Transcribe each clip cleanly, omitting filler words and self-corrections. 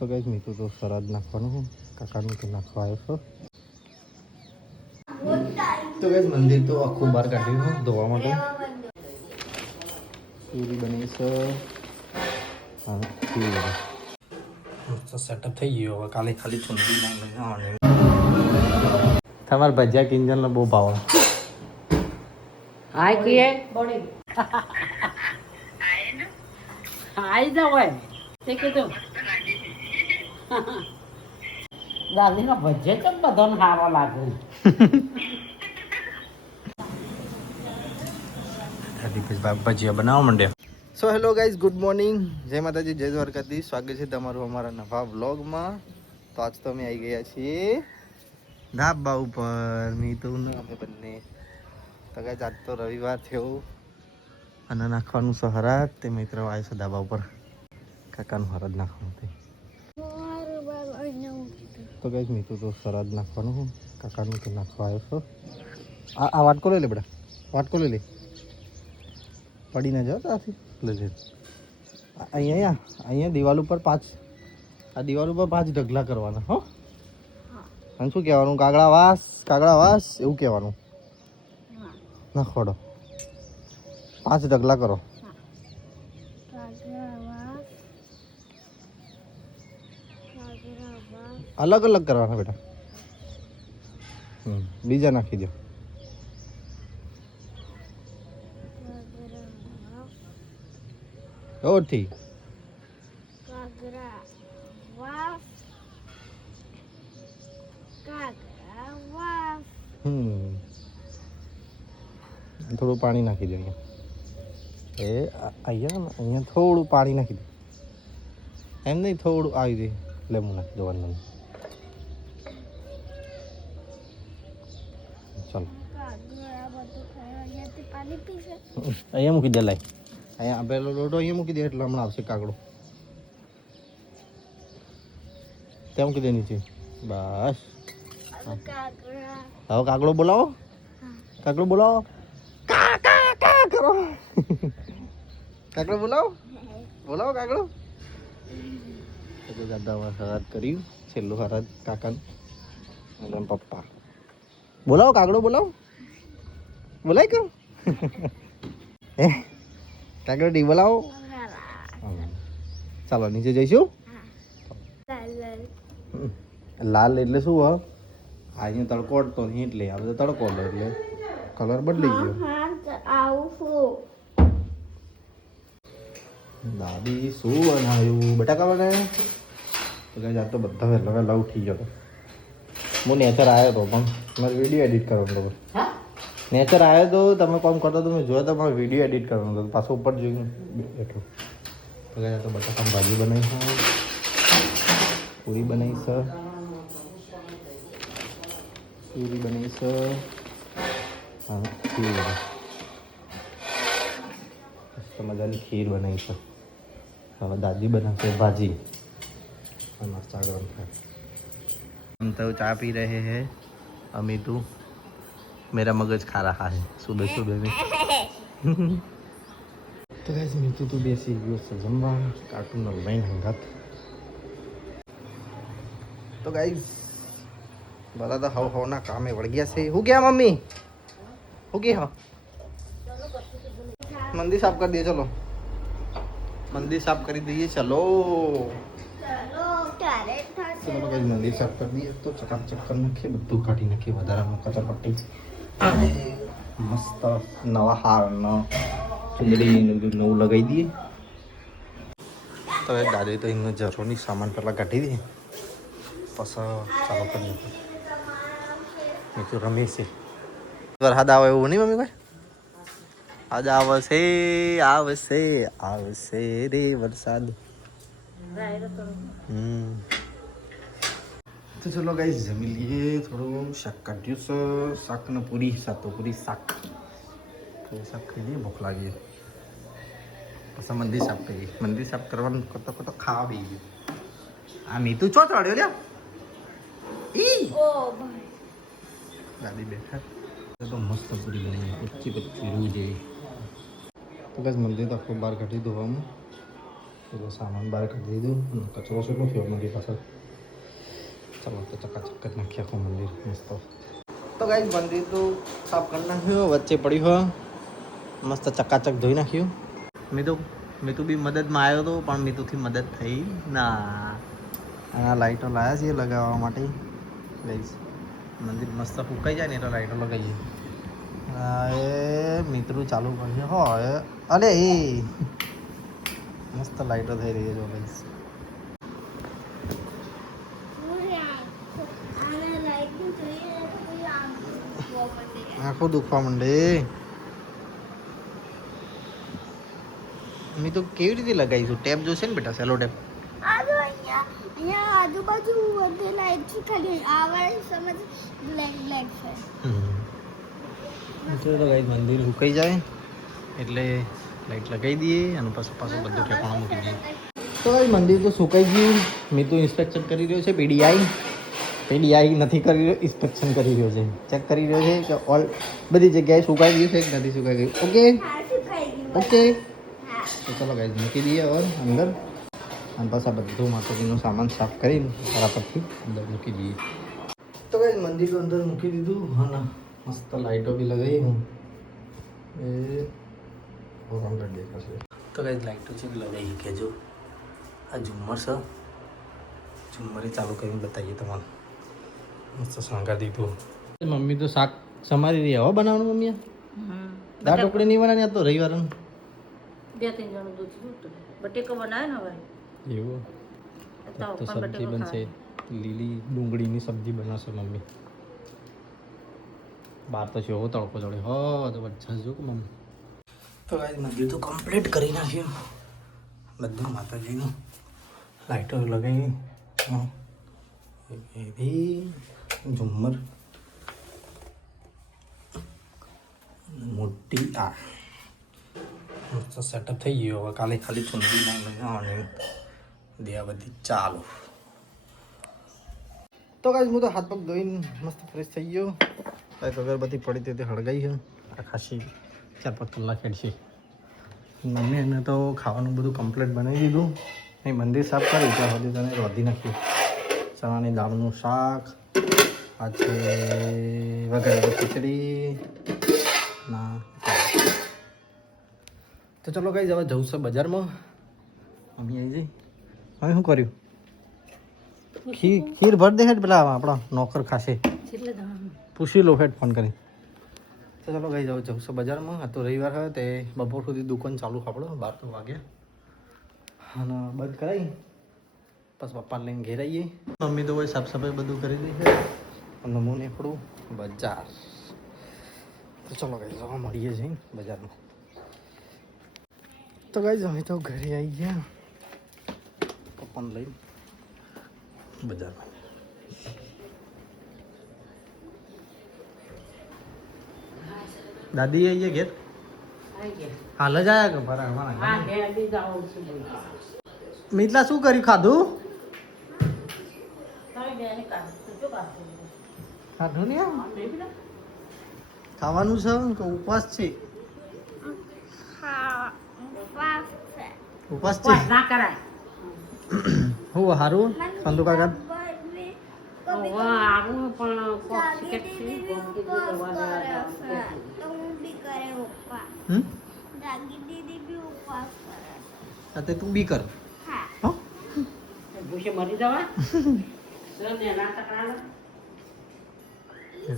તો ગાઈસ મીઠું તો સરદ નાખવાનું કાકાનું તો નાખવા આવ્યો છો. તો ગાઈસ મંદિર તો આખું બહાર કાઢ્યું ધોવા માટે. પૂરી બની છે. હા પૂરી તો સેટઅપ થઈ ગયો. હવે કાલે ખાલી ચુંદડી લઈને આવવાની. તમારા ભજીયા કિંજલનો બહુ ભાવ. હાય કીએ બોડી હાય જાવ તે કીધું દાદીનો ભજે તો બધાને સારો લાગે. ભજીયા બનાવવા માંડ્યા. So hello guys, good morning, જય માતાજી, જય દ્વારકાધીશ. સ્વાગત છે તમારું અમારા નવા વ્લોગમાં. તો આજ તો અમે આવી ગયા છીએ ધાબા ઉપર. મીતું અમે બંને તો ગાઈઝ આજ તો રવિવાર થયો અને નાખવાનું છે હરાજ. તે મિત્ર આવ્યો છે ધાબા ઉપર કાકાનું હરાજ નાખવાનું. તો ગાઈઝ મીતું તો સરદ નાખવાનું કાકાનું તો નાખવા આવ્યો છો. આ વાટકો લઈ લે બેટા, વાટકો લઈ લે, પડી ના જાઓ ત્યાંથી. લઈ લે. અહીંયા દિવાલ ઉપર 5 ઢગલા કરવાના. હો અને શું કહેવાનું? કાગડા વાસ એવું કહેવાનું. નાખોડો 5 ઢગલા કરો. અલગ અલગ કરવાના બેટા. બીજા નાખી દો. ઠીક. થોડું પાણી નાખી દે અહીંયા થોડું પાણી નાખી દે. એમ નહીં, થોડું આવી દે. લેવું નાખી દેવાનું. ચાલો અહીંયા મૂકી દે. લાય અહીંયા પેલો લોટો અહીંયા મૂકી દે એટલે હમણાં આવશે કાગડો. ત્યાં મૂકી દે નીચે. બસ હવે કાગડો બોલાવો. કાગડો બોલાવો. કરો કાગડો બોલાવો. બોલાવો કાગડો. દાદામાં હરાજ કર્યું. છેલ્લું હરાજ કાકાનું પપ્પા. બોલાવો કાગડો બોલાવો. બોલાય કેમ? કાગડો ડી બોલાવો. ચાલો નીચે જઈશું. લાલ એટલે શું? અહીંયા તડકો અડતો નહીં એટલે આ બધો તડકો અડે એટલે કલર બદલી ગયો. દાદી શું બનાવ્યું બેટા? કા બનાવ્યું? તો કઈ જાતો બધા વહેલા ઉઠી ગયો. હું નેચર આવ્યો હતો પણ મારે વિડીયો એડિટ કરવાનો હતો. નેચર આવ્યો તો તમે કોમ કરતો તો મેં જોયો તો મારે વિડીયો એડિટ કરવાનો હતો. પાછો ઉપર જોઈને બેઠો. તો કઈ જાતો બટાકાની ભાજી બનાવી છે, પૂરી બનાવી છે, પૂરી બનાવી છે, હા ખીર મસ્ત મજાની ખીર બનાવી છે. હવે દાદી બનાવશે ભાજી. मरचा गरम था. हम तो चाय पी रहे हैं. अमितू मेरा मगज खा रहा है सुबह सुबह में. तो गाइस मीतू तो बेसी गयो છે જમવા. કાર્ટૂન લઈને હંગાત. તો ગાઈસ બધા તો હવના કામે વળગ્યા છે. હું ગયા મમ્મી? હું ગયા? મંદિર સાફ કરી દઈએ. ચલો મંદિર સાફ કરી દઈએ. ચલો ચલો ગાઈસ મંદિર સાફ કરી દઈએ. તો ચકાચક કરી નાખીએ, બધું કાઢી નાખીએ. વધારામાં કચરપટ્ટી મસ્ત નવા હાર ચુંદડી નવું લગાવી દઈએ. તો દાદી તો એનો જરૂરી સામાન પહેલાં કાઢી દઈએ, પછી ચાલો કરીએ. તો રમે છે. વરસાદ આવે એવું નહીં મમ્મી? ભાઈ આજ આવશે રે વરસાદ. તો ચલો ગાઈસ જમી લઈએ. થોડું શાક કાઢ્યું છે. શાક ને પૂરી, પૂરી શાક ખાઈ લઈએ. ભૂખ લાગી. પછી મંદિર સાફ કરીએ. મંદિર સાફ કરવાનું કરતો ખાવા બી ગયું. આ મીતું ચો ચડ્યો લ્યા. ગાડી બેઠા તો મસ્ત પૂરી બની. પચ્ચી રૂ જેવી. તો બસ મંદિર તો આખું બહાર કાઢી દો. પેલો સામાન બહાર કાઢી દીધું. કચરો કેટલો થયો મંદિર પાછળ. ચાલો તો ચકાચક જ નાખી આખું મંદિર મસ્ત. તો ગાઈસ મંદિર તો સાફ કરી નાખ્યું. વચ્ચે પડ્યું હોય મસ્ત ચકાચક ધોઈ નાખ્યું. મીતુ બી મદદમાં આવ્યો હતો પણ મીતુથી મદદ થઈ ના. આ લાઈટો લાવ્યા છીએ લગાવવા માટે. ગાઈસ મંદિર મસ્ત ફૂંકાઈ જાય ને એટલે લાઈટો લગાવીએ. એ મિત્રો ચાલુ કરશે હોય. અરે એ મસ્ત લાઈટો થઈ રહી છે જો ગાઈસ. આંખો દુખવા માંડે. મેં તો કેવી રીતે લગાવીશું? ટેપ જોશે ને બેટા, સેલો ટેપ. આજુબાજુ બધે લાઈટ છે ખાલી આવાજ સમજ બ્લેક છે. તો ગાઈસ મંદિર સુકાઈ જાય એટલે લાઈટ લગાવી દઈએ અને પાછું બધું ઠેકાણું મૂકી દઈએ. તો ગાઈસ મંદિર તો સુકાઈ ગયું. મેં તો ઇન્સ્પેક્શન કરી રહ્યો છે. પીડીઆઈ નથી કરી રહ્યો, ઇન્સ્પેક્શન કરી રહ્યો છે. ચેક કરી રહ્યો છે કે ઓલ બધી જગ્યાએ સુકાઈ ગયું છે કે નથી સુકાઈ ગયું. ઓકે તો ચલો ગાઈસ મૂકી દઈએ હવે અંદર અને પાછા બધું માતાજીનું સામાન સાફ કરીને સારા પરથી અંદર મૂકી દઈએ. તો ગાઈસ મંદિર અંદર મૂકી દીધું. હા મસ્ત લાઈટો બી લગાવી હું એ કમ્પ્લીટ દેખાશે. તો ગાઈસ લાઈટો છે લગાવી કે જો આ ઝુમ્મર છે. ઝુમ્મરે ચાલુ કરીને બતાવીએ તમારે. મસ્ત શણગાર દીધું. મમ્મી તો શાક સમારી રહી હો બનાવવાનું. મમ્મી દાળ ઢોકળી નહીં બનાવી આ તો રવિવાર 2-3 જણનું દૂધ જોતું. બટેકો બનાવે ને હવે એવું તો તો સબ્જી બનશે. લીલી ડુંગળીની સબ્જી બનાવશે મમ્મી. બહાર તો છે એવો તડકો ચડે હો તો વચ્ચે જો કે મમ્મી. તો ગાઈસ મંદિર તો કમ્પ્લીટ કરી નાખ્યું બધું માતાજીનું. લાઈટો લગાવી એવી ઝુમ્મર મોટી આ મસ્ત સેટઅપ થઈ ગયો. હવે કાલે ખાલી ચુંદડી ના લગાવવાની દેવાબધી ચાલુ. તો ગાઈસ હું તો હાથ પગ ધોઈને મસ્ત ફ્રેશ થઈ ગયો. એક અગરબત્તી પડી હતી તે હળગાઈ છે. આ ખાસી 4-5 કલાક હેડશે. મમ્મી એને તો ખાવાનું બધું કમ્પ્લીટ બનાવી દીધું. અહીં મંદિર સાફ કરી ત્યાં સુધી તને રોધી નાખ્યું. ચણાની દાળનું શાક, આ છે વઘારેલી ખીચડી ના. તો ચલો ગાઈસ હવે જવું છે બજારમાં. મમ્મી આવી જઈ. હવે શું કર્યું? ખીર ભર દે હેડ પેલા આપણા નોકર ખાશે. પૂછી લો હેડ ફોન કરી. તો ચલો ગાઈસ હવે જવું છે બજારમાં. આ તો રવિવાર હોય તે બપોર સુધી દુકાન ચાલુ આપણો 12 વાગ્યા અને બંધ કરાવી પછી પપ્પાને લઈને ઘેર આવીએ. મમ્મી તો કોઈ સાફ સફાઈ બધું કરી દે છે અને હું નીકળું બજાર. તો ચલો ગાઈસ હવે મળીએ છીએ બજારમાં. તો ગાઈસ અમે તો ઘરે આવી ગયા પપ્પાને લઈને બજારમાં. દાદી આવી ગયા ઘેર હાલ જ આવ્યા કે ભરા મિતલા શું કર્યું ખાધું? ખાધું ને ખાવાનું છે કે ઉપવાસ છે? ઉપવાસ છે. ના કરાય હું સારું સંતુ કાકા તે તું બી કર. ભૂસે મરી જવા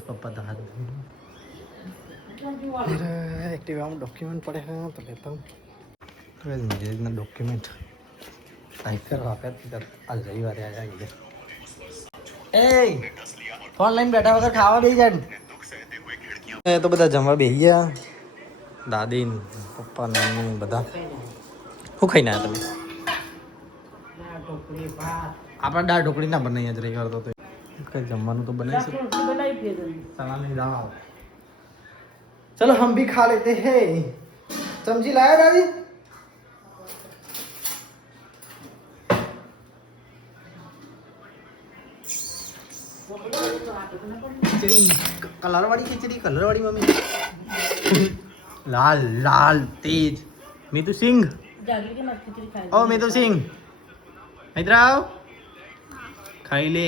પપ્પા તો હાથ એક્ટિવામાં ડોક્યુમેન્ટ પડે છે તો લેતા હું. મેરેજના ડોક્યુમેન્ટ ટાઈપ કરવા આપ્યા આ રવિવારે આવ્યા ગયા. એ ફોન લઈને બેઠા વગર ખાવા બેસી જાય. તો બધા જમવા બેસી ગયા. દાદી પપ્પા નાની બધા. શું ખાઈને આવ્યા તમે? આપણે દાળ ઢોકળી ના બનાવીએ જ રવિવાર તો કઈ જમવાનું તો બનાવીશું. ચણાની દાળ. चलो हम भी खा लेते हैं. चमची लाया दादी? खिचड़ी कलर वाली खिचड़ी कलर वाली मम्मी. लाल लाल तेज मीतू सिंह જાગી કે મત ખીચડી ખાઈ ઓ મિતુ સિંહ મિત્રાવ ખાઈ લે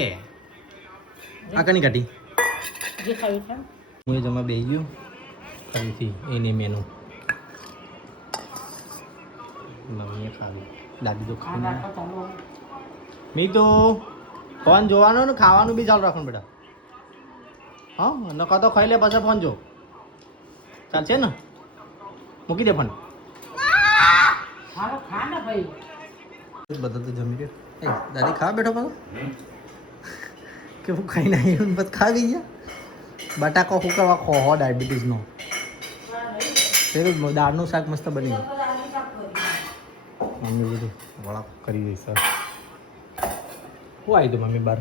આ કની કાઢી જે ખાયું છે હું એ જમા બેસી ગયું ફરીથી એને મેનુ મમ્મીએ ખાવી દાદી તો આ ખાવી રાખો ચાલો મિતુ ફોન જોવાનો ને ખાવાનું બી ચાલુ રાખવાનું બેટા હા નકા તો ખાઈ લે પછી ફોન જો ચાલશે ને મૂકી દે ફોન હાલો ખા ને ભાઈ બધા તો જમી ગયો દાદી ખા બેઠો પાછો કે હું ખાઈ ના આવ્યું ને પછી ખાવી ગયા બટાકો શું કરવા ખો ડાયાબિટીસનો પેલું દાળનું શાક મસ્ત બની ગયું મમ્મી બધું વળા કરી દઈ સર શું આવી તું મમ્મી બાર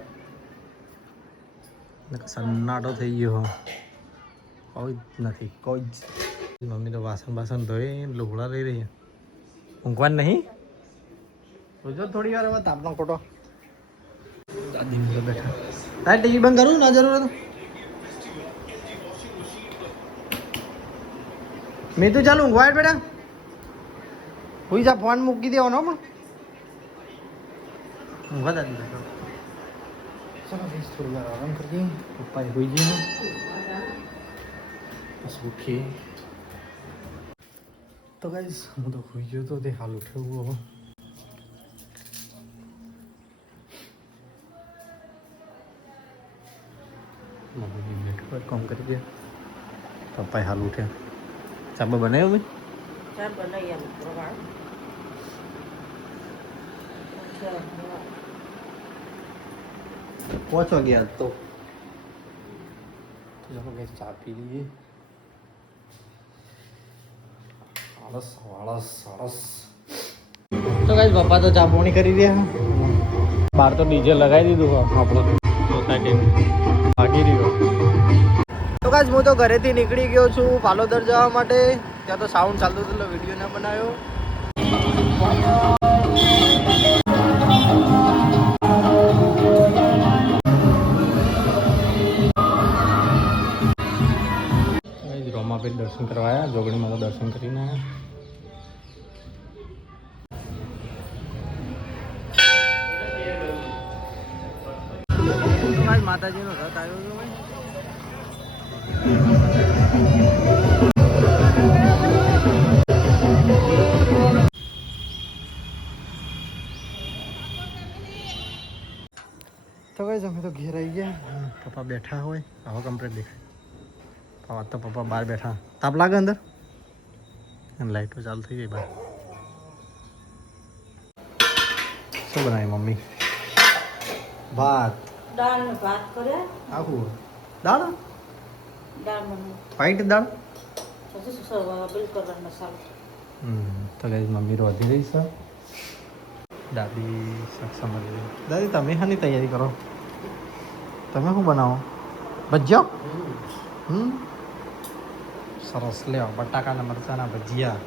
સન્નાટો થઈ ગયો કોઈ જ નથી કોઈ જ મમ્મી તો વાસણ ધોઈ લુગડા લઈ રહી ઊંઘવાનું નહીં જો થોડી વાર હવે તાપનો ખોટો દાદી બેઠા તારે ટીવી બંધ કરું ના જરૂર હતું મેં તો ચાલુ ઊંઘવાય બેટા હુઈ જા ફોન મૂકી દેવાનો પણ ઊંઘવા દાદી બેઠો ચલો બસ થોડી વાર આરામ કરીએ પપ્પા હુઈ ગયા બસ ઉઠીએ તો ગાઈસ હું તો હુઈ ગયો તો તે હાલ ઉઠ્યો હવે મમ્મી બેઠ પર કામ કરી દે પપ્પાએ હાલ ઉઠ્યા ચાબા બનાવ્યો મેં ચાલ બનાવી આમ પ્રવાળ પહોંચવા ગયા તો ચલો ગઈ ચા પી લઈએ સરસ તો ગાઈસ પપ્પા તો ચા પોણી કરી રહ્યા બહાર તો ડીજે લગાવી દીધું આપણો સોસાયટીનું ભાગી રહ્યો તો ગાઈસ હું તો ઘરેથી નીકળી ગયો છું પાલોદર જવા માટે ત્યાં તો સાઉન્ડ ચાલતું હતું એટલે વિડીયો ના બનાવ્યો રોમાપીર દર્શન કરવા આવ્યા જોગણીમાં તો દર્શન કરીને આવ્યા માતાજીનો રથ આવ્યો હતો તો ગાઈસ અમે તો ઘેર આવી ગયા પપ્પા બેઠા હોય આવો કમ્પ્લીટ દેખાય વાત તો પપ્પા બહાર બેઠા તાપ લાગે અંદર અને લાઈટો ચાલુ થઈ ગઈ બહાર શું બનાવી મમ્મી ભાત દાળ ને ભાત કર્યા આખું દાળ દાળ મને વ્હાઈટ દાળ પછી બિલ કરવા મસાલો તો ગાઈસ મમ્મી રોધી રહી છે દાદી સક્ષમ રહી દાદી તમે શાની તૈયારી કરો તમે શું બનાવો ભજીયા સરસ લ્યો બટાકાના મરચાના ભજીયા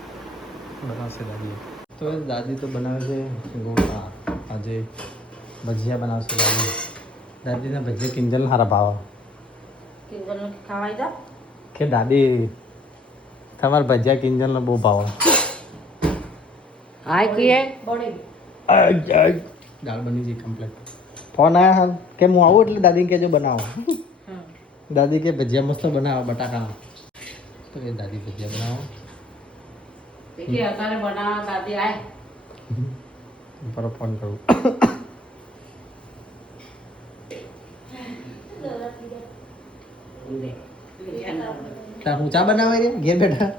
બનાવશે દાદી તો દાદી તો બનાવે છે ગોળા આજે ભજીયા બનાવશે દાદી દાદીના ભજીયા કિંજલ સારા ભાવ કિંજલનું ખાવાઈ દા કે દાદી તમારા ભજીયા કિંજલનો બહુ ભાવ હાય કીએ બોડી દાળ બની ગઈ કમ્પ્લીટ ફોન આવ્યા હાલ કે હું આવું એટલે દાદી કહેજો બનાવો દાદી કે ભજીયા મસ્ત બનાવો બટાકાના તો એ દાદી ભજીયા બનાવો કે અત્યારે બનાવવા દાદી આય પર ફોન કરું ત્યાં હું ચા બનાવે રે ઘેર બેઠા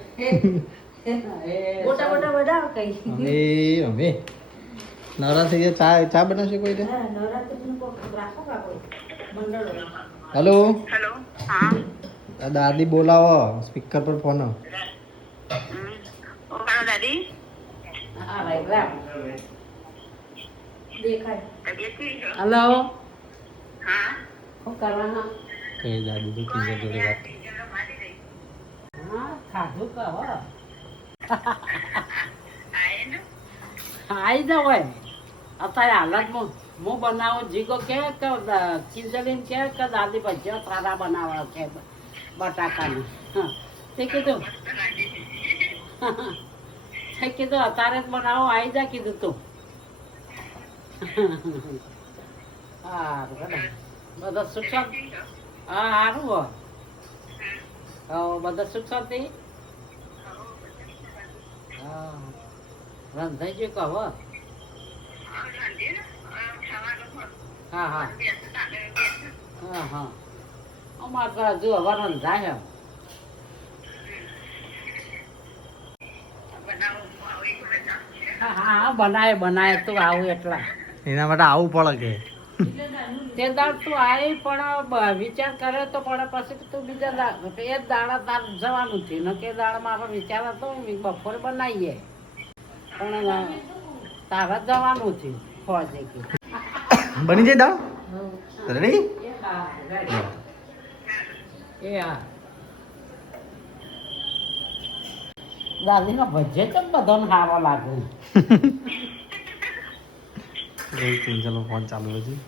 મોટા મોટા બનાવ કઈ અમે નવરા થઈ ગયા ચા બનાવશે કોઈ નવરાત્રીનું રાખો કા કોઈ મંડળ હેલો હેલો હા દાદી બોલાવો સ્પીકર પર ફોન ઓકાળો દાદી હા ભાઈ રામ દેખાય તબિયત કેવી છે હલો હા શું કરવાના તો એ દાદી તો કિંજલ જોડે વાત હા ખાધું કહો આયે આઈ જાવ હોય અત્યારે હાલતમાં હું બનાવું જીગો કે કિંજલીન કે દાદી ભજીયા સારા બનાવવા છે બટાકાના હા તે કીધું થઈ કીધું અત્યારે જ બનાવો આવી જા કીધું તું હા બધા સુખ શાંતિ હા સારું હોય બધા સુખ શાંતિ હા રંધાઈ ગયું કહો હા હા હા હા અમારે તો હજુ હવે રંધાય હા હા બનાય તું આવું એટલા એના માટે આવું પડે કે તે દાડ તું આવી પણ વિચાર કરે તો પડે પછી તું બીજા દાડ એ જ દાડા તાર જવાનું થયું ને કે દાડા મારો વિચાર હતો બપોરે બનાવીએ પણ તારા જવાનું થયું ફોજે કે બની જાય દાળ રેડી એ હા દાદીનો ભજે તો બધાને સારો લાગે ચલો ફોન ચાલુ હજી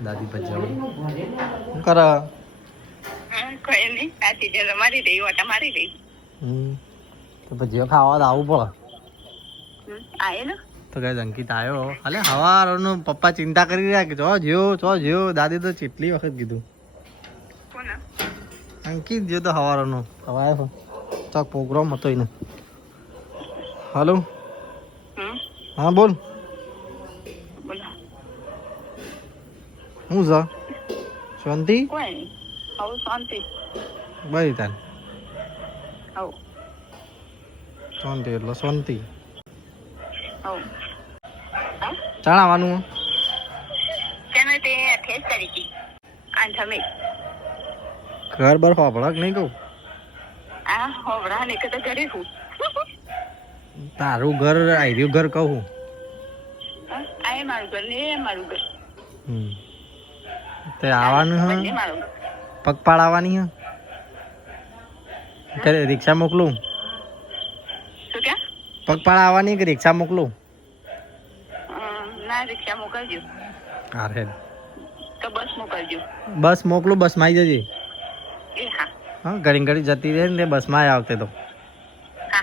દાદી ભજીયા ભરેલું શું કરે કોઈ નહીં આ સીઝન મારી રહી ઓટા મારી રહી તો ભજીયા ખાવા તો આવું પડે આયે ને તો કઈ અંકિત આવ્યો હાલે હવારનું પપ્પા ચિંતા કરી રહ્યા કે ચો જ્યો દાદી તો કેટલી વખત કીધું કોણ અંકિત જો તો હવારનું હવે આવ્યો ચોક પ્રોગ્રામ હતો એને હાલો હા બોલ બોલો હું છે શાંતિ કોઈ નહીં હવ શાંતિ ભાઈ તાન હવ શાંતિ એટલે શાંતિ હવ ચાણાવાનું તેને તે 28 તારીખે આ તમે ઘર બર હોપડક નહીં કહું આ હોવરા ને કે તો ઘરે હું તારું ઘર આયર્યું ઘર કહું આય મારું ઘર ને મારું ઘર તે આવવાનું બંને હ મારું પગપાળ આવવાની હ કે રિક્ષા મોકલું શું ક્યાં પગપાળ આવવાની કે રિક્ષા મોકલું ના રિક્ષા મોકલજો હા રે તો બસ મોકલજો બસ મોકલું બસમાં આવી જજે એ હા હા ઘડી જતી રહે ને તે બસમાં આવતે તો હા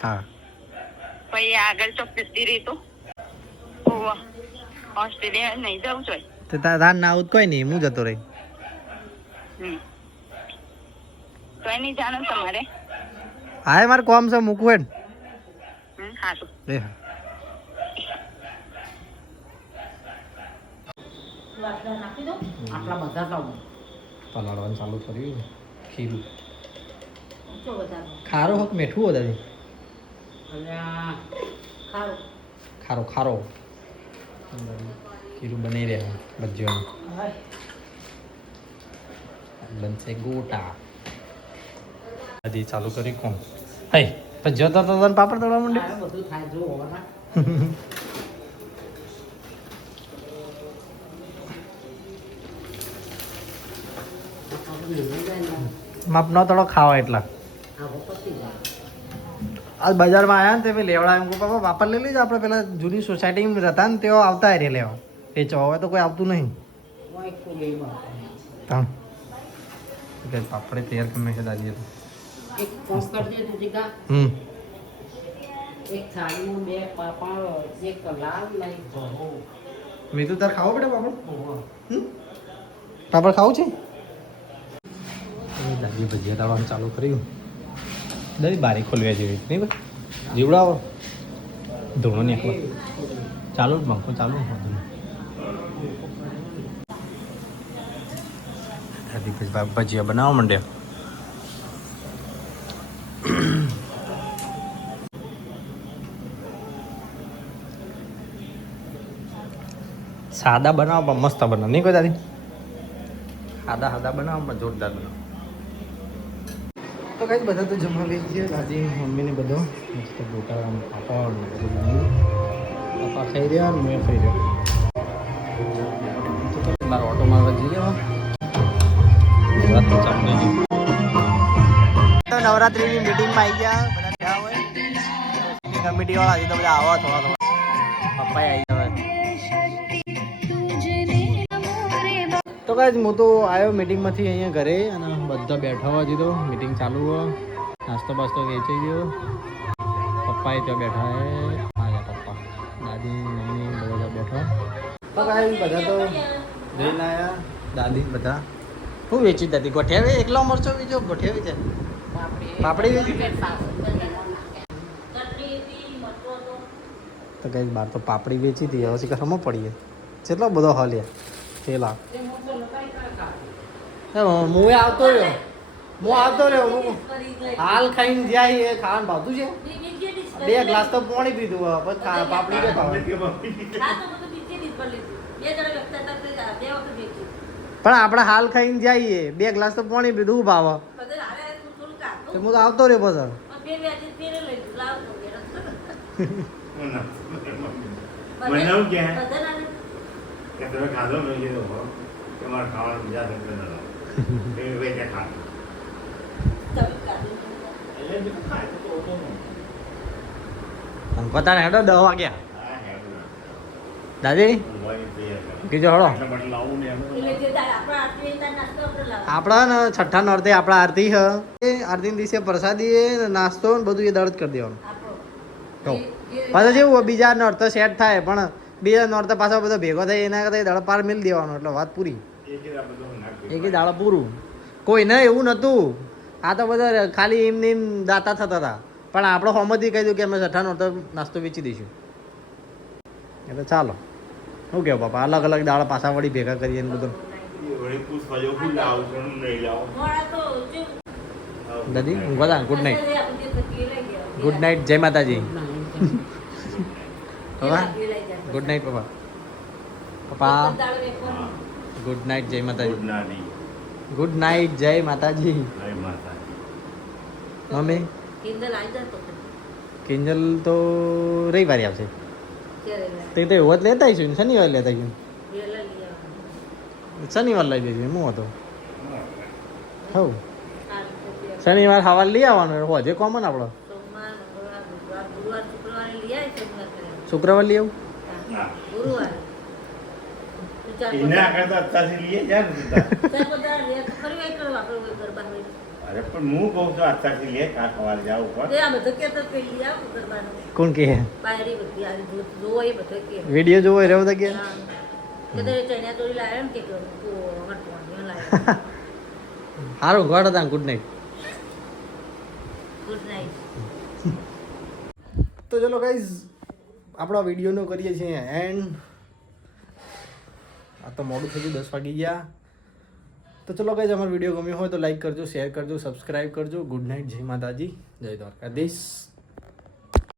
હા પછી આગળ ચોક જતી રહી તો ઓસ્ટ્રેલિયા નહીં જવું જોઈએ તે તાર ના આવું કોઈ નહીં હું જતો રહી તો એની જાણો તમારે હા મારે કોમ છે મૂકવું હેડ સારું એ આટલા બધા લાવું પલાળવાનું ચાલુ કર્યું ખીરું ખારો હોક મીઠું હો દાદી અને ખારું ખારો ખારો ખીરું બની રહ્યા ભજીયાનું બનશે ગોટા દાદી ચાલુ કરી કોણ હે ભજીયો તો તને પાપડ તળવા માંડે આ બધું થાય જો હોવાના માપ ન તળો ખાવા એટલા આજ બજારમાં આવ્યા ને તે પેલા લેવડા એમ કહું પાપા વાપર લઈ લેજો આપણે પેલા જૂની સોસાયટીમાં રહેતા ને તેઓ આવતા રે લેવા એ હવે તો કોઈ આવતું નહીં ત્રણ પાપડે તૈયાર કરી છે દાદીએ તો એક કોમ કરજે તું જીગા એક થાળીમાં બે પાપડ એક લાલ ને એક ભરો મેં તો તાર ખાવો પડે પાપડ પાપડ ખાવું છે દાદી ભજીયા તળવાનું ચાલુ કર્યું દાદી બારી ખોલવા જેવી નહીં ભાઈ જીવડાવો ધોણો નીકળો ચાલુ જ પંખો ચાલુ દાદી ભજીયા બનાવવા માંડ્યા સાદા બનાવો પણ મસ્ત બનાવો નહીં કોઈ દાદી સાદા બનાવો પણ જોરદાર બનાવો તો કઈ બધા તો જમવા લઈ ગયા દાદી મમ્મીને બધો મસ્ત ગોટા પાપડ બધું બનાવ્યું પપ્પા ખાઈ રહ્યા ને મેં ખાઈ રહ્યો મારો ઓટો મારવા જઈએ નવરાત્રીની મીટિંગમાં આવી ગયા બધા ગયા હોય કમિટી વાળા હજી તો બધા આવા થોડા પપ્પા આવી ગયા તો કાંઈ હું તો આવ્યો મીટિંગમાંથી અહીંયા ઘરે અને બધા બેઠા હોય હજી તો મીટિંગ ચાલુ હોય નાસ્તો બાસ્તો વેચાઈ ગયો પપ્પા પપ્પા ત્યાં બેઠા હે આયા પપ્પા દાદી મમ્મી બધા બેઠા તો કાંઈ બધા તો જઈને આયા દાદી બધા શું વેચી દાદી ગોઠિયા એકલો મરચો બીજો ગોઠિયા છે પાપડી વેચી તો કઈ બાર તો પાપડી વેચી હતી હવે શીખર હમો પડીએ કેટલો બધો હાલ યાર થેલા હું આવતો રહ્યો હું હાલ ખાઈને જાય એ ખાવાનું ભાવતું છે 2 ગ્લાસ તો પાણી પીધું પછી પાપડી કે ભાવે પણ આપણે હાલ ખાઈને જઈએ 2 ગ્લાસ તો પાણી પીધું શું ભાવ હું તો આવતો રહ્યો પછી બનાવું ક્યાં કે તમે ખાધો મેં કીધું હો કે મારે ખાવાનું બીજા ધંધે ન લાવો એ વેચે ખાધું એટલે જ ખાય તો ઓછો ન પતા ને હેડો 10 વાગ્યા હા હેડું દાદી મોય તૈયાર કરો કીજો હળો એટલે બટ લાવું ને એમ આપણા ને છઠ્ઠા નોરતે આપણા આરતી હ એ આરતી દિવસે પ્રસાદી ને નાસ્તો ને બધું એ દર્દ કરી દેવાનું તો પાછા જેવું બીજા નોરતે સેટ થાય પણ બીજા નોરતે પાછો બધો ભેગો થાય એના કરતા દળ પાર મિલ દેવાનો એટલે વાત પૂરી એક દાળ પૂરું કોઈને એવું નહોતું આ તો બધા ખાલી એમને એમ દાતા થતા હતા પણ આપણો હોમથી કહી દઉં કે અમે છઠ્ઠા નોરતે નાસ્તો વેચી દઈશું એટલે ચાલો શું કહો પાપા અલગ અલગ દાળ પાછા વળી ભેગા કરીએ ને બધું વળી પૂછવા જો હું લાવું છું નહીં લાવું દાદી ઊંઘવા ગુડ નાઇટ ગુડ નાઇટ જય માતાજી પપ્પા ગુડ નાઇટ પપ્પા પપ્પા ગુડ નાઇટ જય માતાજી ગુડ નાડી ગુડ નાઇટ જય માતાજી જય માતા મમ્મી કિંજલ તો રવિવારે આવશે તે તો એવો જ લેતા આવીશું ને શનિવાર લેતા આવીશું શનિવાર લઈ જઈશું હું હતો હવ શનિવાર સવાર લઈ આવવાનું હોજે કોમન આપણો શુક્રવાર લઈ આવું ના એને આગળ તો અત્યારથી લઈએ જાય ને સીધા. અરે પણ હું કહું છું અત્યારથી લે કાં સવારે જાવ ઉપર કોણ કે વિડીયો જોવો રહ્યો તો કે સારું ઘર હતા ગુડ નાઇટ તો ચલો ગાઈઝ આપણા વિડીયોનો કરીએ છીએ એન્ડ આ તો મોડું થઈ ગયું 10 વાગી ગયા તો ચલો ગાઈઝ અમારો વિડીયો ગમ્યો હોય તો લાઈક કરજો શેર કરજો સબસ્ક્રાઈબ કરજો ગુડ નાઇટ જય માતાજી જય દ્વારકાધીશ